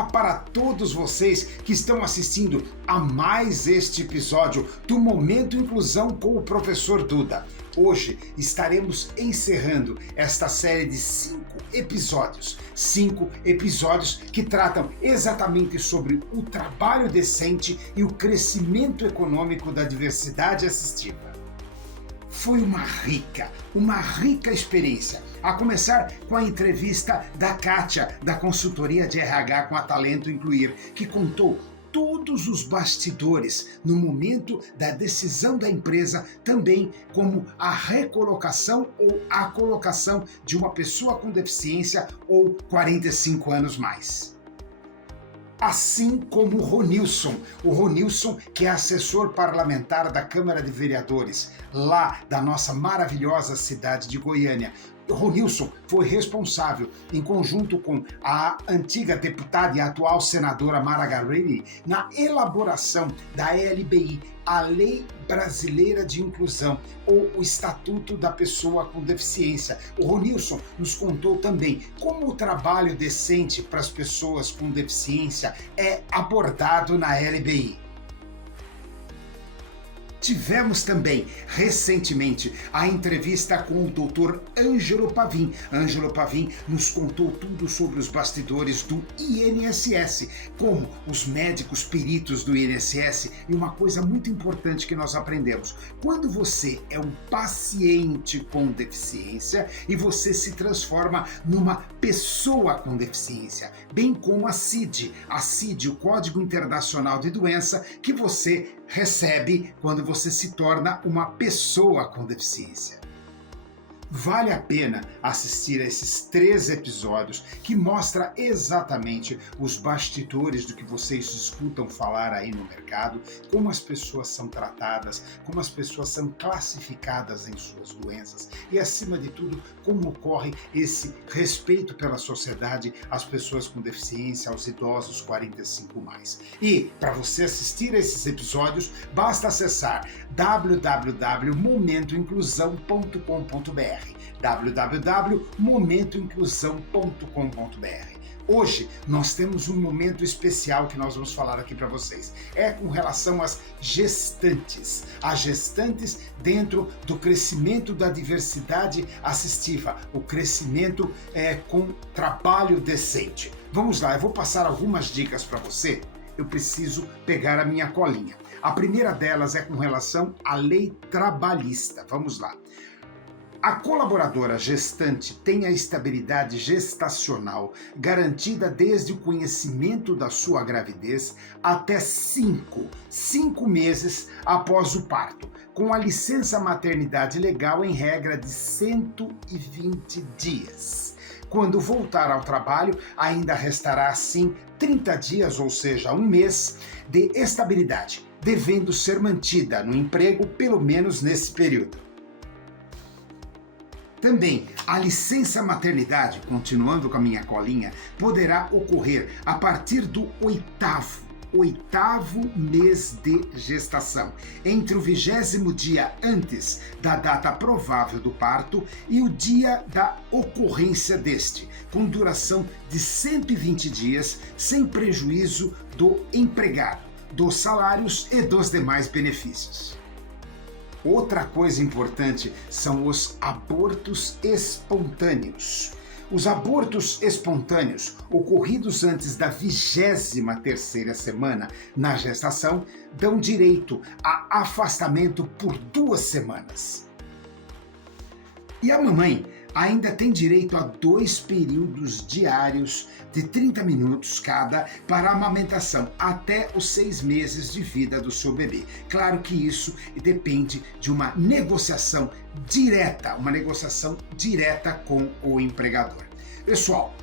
Olá para todos vocês que estão assistindo a mais este episódio do Momento Inclusão com o Professor Duda. Hoje estaremos encerrando esta série de 5 episódios que tratam exatamente sobre o trabalho decente e o crescimento econômico da diversidade assistiva. Foi uma rica experiência, a começar com a entrevista da Kátia, da consultoria de RH com a Talento Incluir, que contou todos os bastidores no momento da decisão da empresa, também como a recolocação ou a colocação de uma pessoa com deficiência ou 45 anos mais. Assim como o Ronilson, que é assessor parlamentar da Câmara de Vereadores, lá da nossa maravilhosa cidade de Goiânia. O Ronilson foi responsável, em conjunto com a antiga deputada e atual senadora Mara Gabrilli, na elaboração da LBI, a Lei Brasileira de Inclusão, ou o Estatuto da Pessoa com Deficiência. O Ronilson nos contou também como o trabalho decente para as pessoas com deficiência é abordado na LBI. Tivemos também, recentemente, a entrevista com o Dr. Ângelo Pavin. Ângelo Pavin nos contou tudo sobre os bastidores do INSS, como os médicos peritos do INSS, e uma coisa muito importante que nós aprendemos: quando você é um paciente com deficiência e você se transforma numa pessoa com deficiência, bem como a CID, o Código Internacional de Doença, que você recebe quando você se torna uma pessoa com deficiência. Vale a pena assistir a esses 3 episódios que mostram exatamente os bastidores do que vocês escutam falar aí no mercado, como as pessoas são tratadas, como as pessoas são classificadas em suas doenças e, acima de tudo, como ocorre esse respeito pela sociedade às pessoas com deficiência, aos idosos 45+. E, para você assistir a esses episódios, basta acessar www.momentoinclusão.com.br www.momentoinclusão.com.br. Hoje nós temos um momento especial que nós vamos falar aqui para vocês. É com relação às gestantes. As gestantes dentro do crescimento da diversidade assistiva, o crescimento com trabalho decente. Vamos lá, eu vou passar algumas dicas para você. Eu preciso pegar a minha colinha. A primeira delas é com relação à lei trabalhista. Vamos lá. A colaboradora gestante tem a estabilidade gestacional garantida desde o conhecimento da sua gravidez até 5 meses após o parto, com a licença maternidade legal em regra de 120 dias. Quando voltar ao trabalho, ainda restará assim 30 dias, ou seja, 1 mês, de estabilidade, devendo ser mantida no emprego pelo menos nesse período. Também, a licença maternidade, continuando com a minha colinha, poderá ocorrer a partir do oitavo mês de gestação, entre o 20º dia antes da data provável do parto e o dia da ocorrência deste, com duração de 120 dias, sem prejuízo do empregado, dos salários e dos demais benefícios. Outra coisa importante são os abortos espontâneos. Os abortos espontâneos, ocorridos antes da 23ª semana na gestação, dão direito a afastamento por 2 semanas. E a mamãe ainda tem direito a 2 períodos diários de 30 minutos cada para a amamentação até os 6 meses de vida do seu bebê. Claro que isso depende de uma negociação direta com o empregador. Pessoal,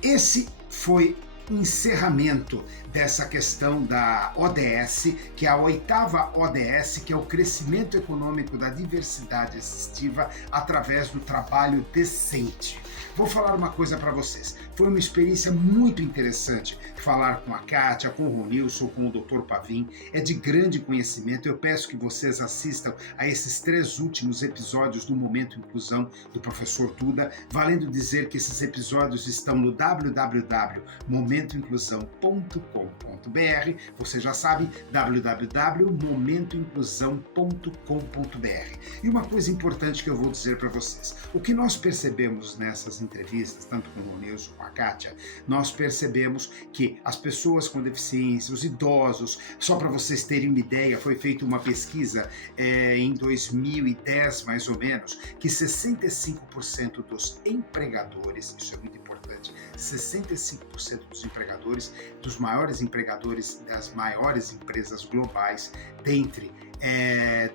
esse foi o encerramento dessa questão da ODS, que é a 8ª ODS, que é o crescimento econômico da diversidade assistiva através do trabalho decente. vou falar uma coisa para vocês. Foi uma experiência muito interessante falar com a Kátia, com o Ronilson, com o Dr. Pavim. É de grande conhecimento. Eu peço que vocês assistam a esses 3 últimos episódios do Momento Inclusão do professor Duda, valendo dizer que esses episódios estão no www.momentoinclusão.com.br. Você já sabe, www.momentoinclusão.com.br. E uma coisa importante que eu vou dizer para vocês. O que nós percebemos nessas entrevistas, tanto com o Ronilson como com a Kátia, nós percebemos que as pessoas com deficiência, os idosos, só para vocês terem uma ideia, foi feita uma pesquisa em 2010, mais ou menos, que 65% dos empregadores, isso é muito importante, 65% dos empregadores, dos maiores empregadores das maiores empresas globais, dentre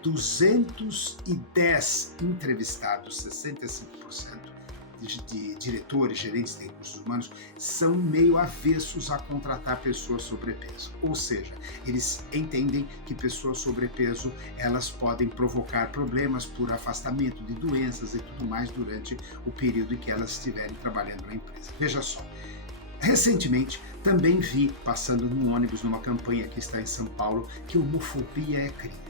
210 entrevistados, 65% de diretores, gerentes de recursos humanos, são meio avessos a contratar pessoas sobrepeso. Ou seja, eles entendem que pessoas sobrepeso, elas podem provocar problemas por afastamento de doenças e tudo mais durante o período em que elas estiverem trabalhando na empresa. Veja só. Recentemente, também vi, passando num ônibus numa campanha que está em São Paulo, que homofobia é crime.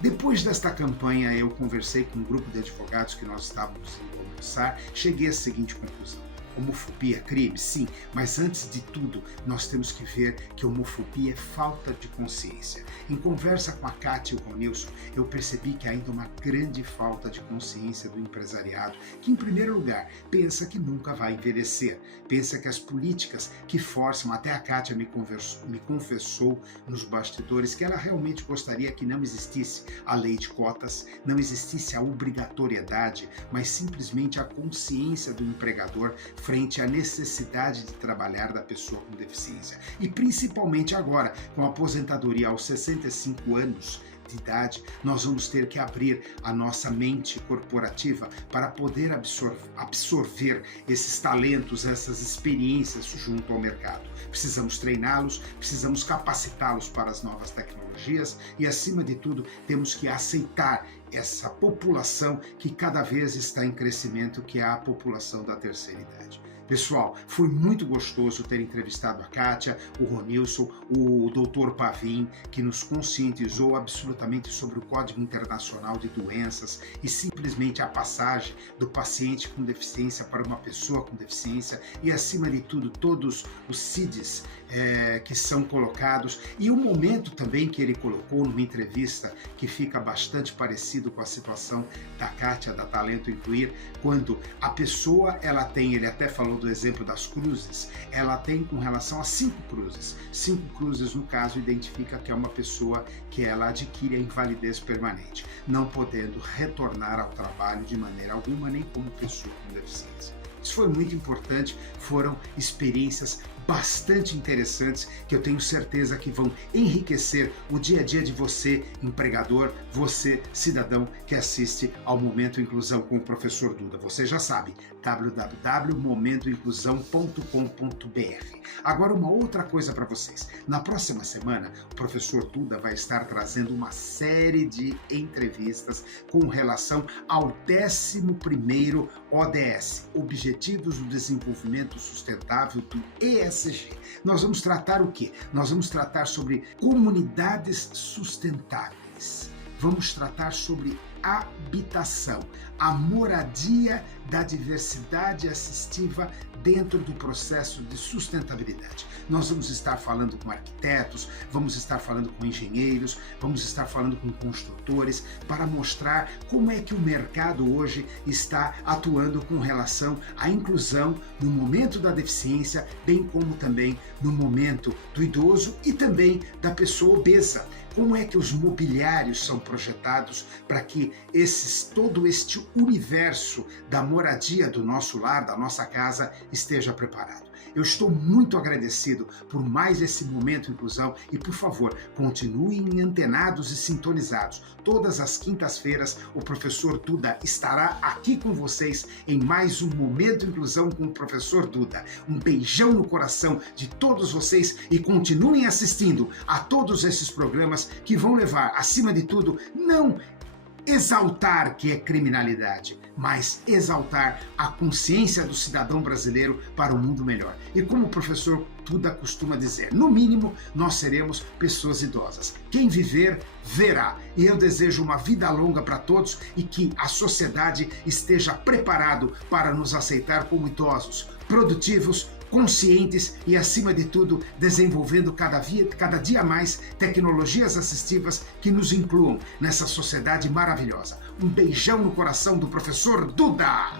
Depois desta campanha, eu conversei com um grupo de advogados que nós estávamos indo almoçar, cheguei à seguinte conclusão. Homofobia é crime? Sim, mas antes de tudo, nós temos que ver que homofobia é falta de consciência. Em conversa com a Kátia e o Ronilson, eu percebi que há ainda uma grande falta de consciência do empresariado, que em primeiro lugar, pensa que nunca vai envelhecer, pensa que as políticas que forçam, até a Kátia me confessou nos bastidores que ela realmente gostaria que não existisse a lei de cotas, não existisse a obrigatoriedade, mas simplesmente a consciência do empregador frente à necessidade de trabalhar da pessoa com deficiência. E principalmente agora, com a aposentadoria aos 65 anos de idade, nós vamos ter que abrir a nossa mente corporativa para poder absorver esses talentos, essas experiências junto ao mercado. Precisamos treiná-los, precisamos capacitá-los para as novas tecnologias e, acima de tudo, temos que aceitar essa população que cada vez está em crescimento, que é a população da terceira idade. Pessoal, foi muito gostoso ter entrevistado a Kátia, o Ronilson, o Dr. Pavim, que nos conscientizou absolutamente sobre o Código Internacional de Doenças e simplesmente a passagem do paciente com deficiência para uma pessoa com deficiência e, acima de tudo, todos os CIDs que são colocados e o momento também que ele colocou numa entrevista que fica bastante parecido com a situação da Kátia, da Talento Incluir, quando a pessoa, ela tem, ele até falou do exemplo das cruzes, ela tem com relação a 5 cruzes. 5 cruzes, no caso, identifica que é uma pessoa que ela adquire a invalidez permanente, não podendo retornar ao trabalho de maneira alguma, nem como pessoa com deficiência. Isso foi muito importante, foram experiências bastante interessantes que eu tenho certeza que vão enriquecer o dia a dia de você, empregador, você, cidadão que assiste ao Momento Inclusão com o professor Duda. Você já sabe, www.momentoinclusão.com.br. Agora, uma outra coisa para vocês. Na próxima semana, o professor Duda vai estar trazendo uma série de entrevistas com relação ao 11º ODS, Objetivos do Desenvolvimento Sustentável do ESG. Nós vamos tratar o quê? Nós vamos tratar sobre comunidades sustentáveis. Vamos tratar sobre habitação, a moradia da diversidade assistiva dentro do processo de sustentabilidade. Nós vamos estar falando com arquitetos, vamos estar falando com engenheiros, vamos estar falando com construtores para mostrar como é que o mercado hoje está atuando com relação à inclusão no momento da deficiência, bem como também no momento do idoso e também da pessoa obesa. Como é que os mobiliários são projetados para que todo este universo da moradia do nosso lar, da nossa casa, esteja preparado. Eu estou muito agradecido por mais esse Momento Inclusão e, por favor, continuem antenados e sintonizados. Todas as quintas-feiras, o professor Duda estará aqui com vocês em mais um Momento Inclusão com o professor Duda. Um beijão no coração de todos vocês e continuem assistindo a todos esses programas que vão levar, acima de tudo, não exaltar que é criminalidade, mas exaltar a consciência do cidadão brasileiro para um mundo melhor. E como o professor Duda costuma dizer, no mínimo nós seremos pessoas idosas. Quem viver, verá. E eu desejo uma vida longa para todos e que a sociedade esteja preparado para nos aceitar como idosos, produtivos, conscientes e, acima de tudo, desenvolvendo cada dia mais tecnologias assistivas que nos incluam nessa sociedade maravilhosa. Um beijão no coração do professor Duda!